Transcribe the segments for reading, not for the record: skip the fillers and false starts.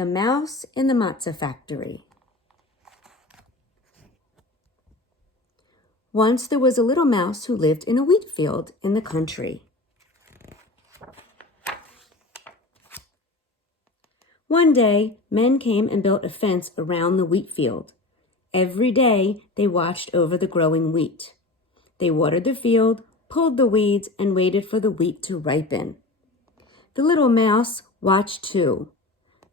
The Mouse in the Matzah Factory. Once there was a little mouse who lived in a wheat field in the country. One day, men came and built a fence around the wheat field. Every day, they watched over the growing wheat. They watered the field, pulled the weeds, and waited for the wheat to ripen. The little mouse watched too.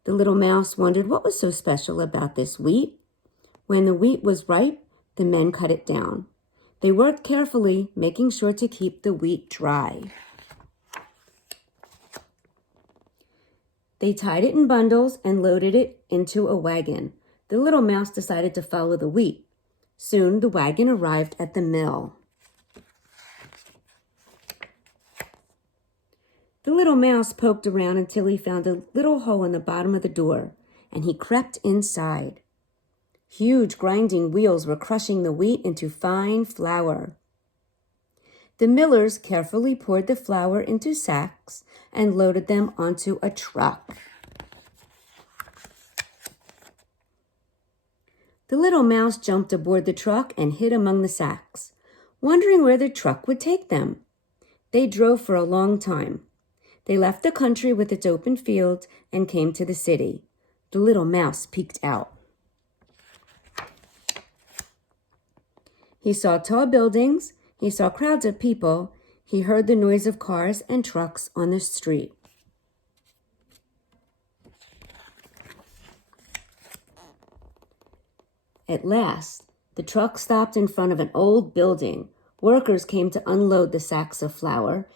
The little mouse wondered what was so special about this wheat. When the wheat was ripe, the men cut it down. They worked carefully, making sure to keep the wheat dry. They tied it in bundles and loaded it into a wagon. The little mouse decided to follow the wheat. Soon the wagon arrived at the mill. The little mouse poked around until he found a little hole in the bottom of the door, and he crept inside. Huge grinding wheels were crushing the wheat into fine flour. The millers carefully poured the flour into sacks and loaded them onto a truck. The little mouse jumped aboard the truck and hid among the sacks, wondering where the truck would take them. They drove for a long time. They left the country with its open fields and came to the city. The little mouse peeked out. He saw tall buildings. He saw crowds of people. He heard the noise of cars and trucks on the street. At last, the truck stopped in front of an old building. Workers came to unload the sacks of flour.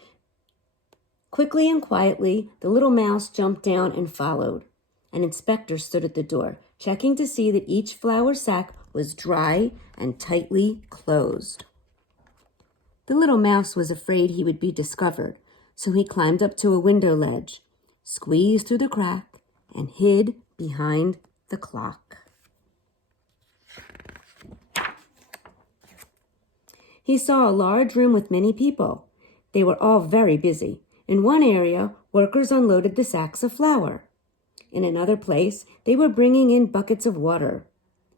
Quickly and quietly, the little mouse jumped down and followed. An inspector stood at the door, checking to see that each flour sack was dry and tightly closed. The little mouse was afraid he would be discovered, so he climbed up to a window ledge, squeezed through the crack, and hid behind the clock. He saw a large room with many people. They were all very busy. In one area, workers unloaded the sacks of flour. In another place, they were bringing in buckets of water.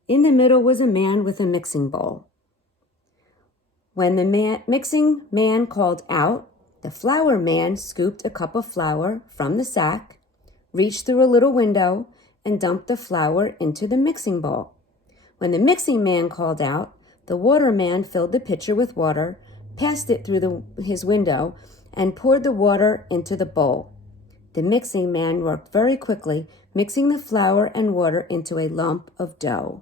In the middle was a man with a mixing bowl. When the mixing man called out, the flour man scooped a cup of flour from the sack, reached through a little window, and dumped the flour into the mixing bowl. When the mixing man called out, the water man filled the pitcher with water, passed it through his window, and poured the water into the bowl. The mixing man worked very quickly, mixing the flour and water into a lump of dough.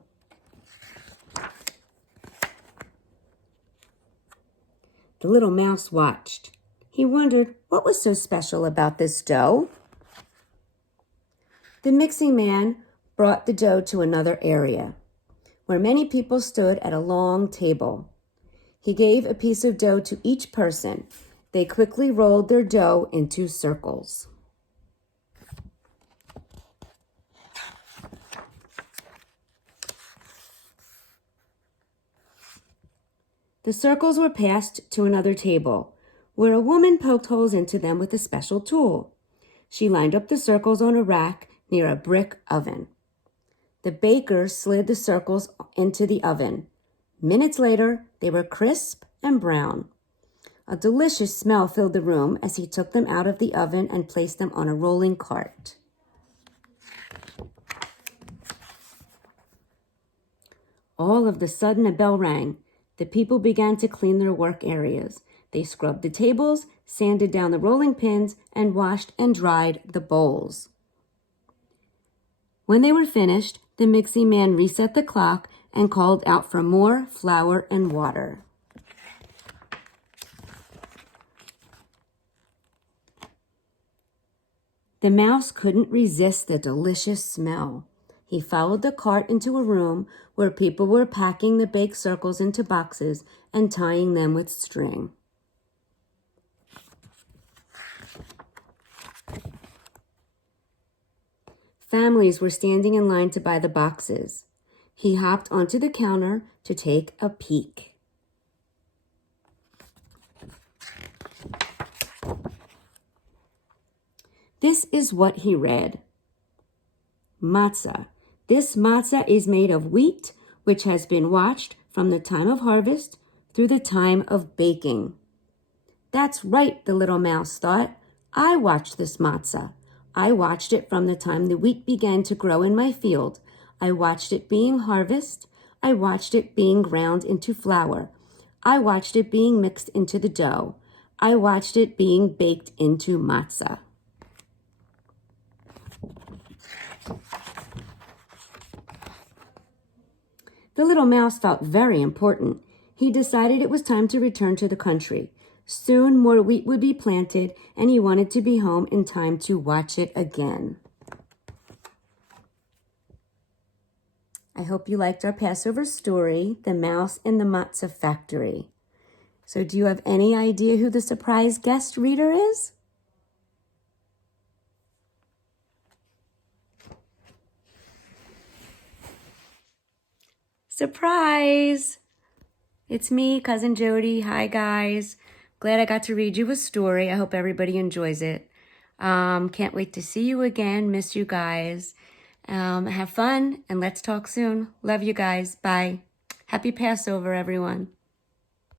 The little mouse watched. He wondered what was so special about this dough. The mixing man brought the dough to another area, where many people stood at a long table. He gave a piece of dough to each person. They quickly rolled their dough into circles. The circles were passed to another table, where a woman poked holes into them with a special tool. She lined up the circles on a rack near a brick oven. The baker slid the circles into the oven. Minutes later, they were crisp and brown. A delicious smell filled the room as he took them out of the oven and placed them on a rolling cart. All of a sudden, a bell rang. The people began to clean their work areas. They scrubbed the tables, sanded down the rolling pins, and washed and dried the bowls. When they were finished, the mixing man reset the clock and called out for more flour and water. The mouse couldn't resist the delicious smell. He followed the cart into a room where people were packing the baked circles into boxes and tying them with string. Families were standing in line to buy the boxes. He hopped onto the counter to take a peek. This is what he read. matzah. This matzah is made of wheat, which has been watched from the time of harvest through the time of baking. That's right, the little mouse thought. I watched this matzah. I watched it from the time the wheat began to grow in my field. I watched it being harvested. I watched it being ground into flour. I watched it being mixed into the dough. I watched it being baked into matzah. The little mouse felt very important. He decided it was time to return to the country. Soon more wheat would be planted, and he wanted to be home in time to watch it again. I hope you liked our Passover story, The Mouse in the Matzah Factory. So do you have any idea who the surprise guest reader is? Surprise! It's me, Cousin Jody. Hi, guys. Glad I got to read you a story. I hope everybody enjoys it. Can't wait to see you again. Miss you guys. Have fun, and let's talk soon. Love you guys. Bye. Happy Passover, everyone.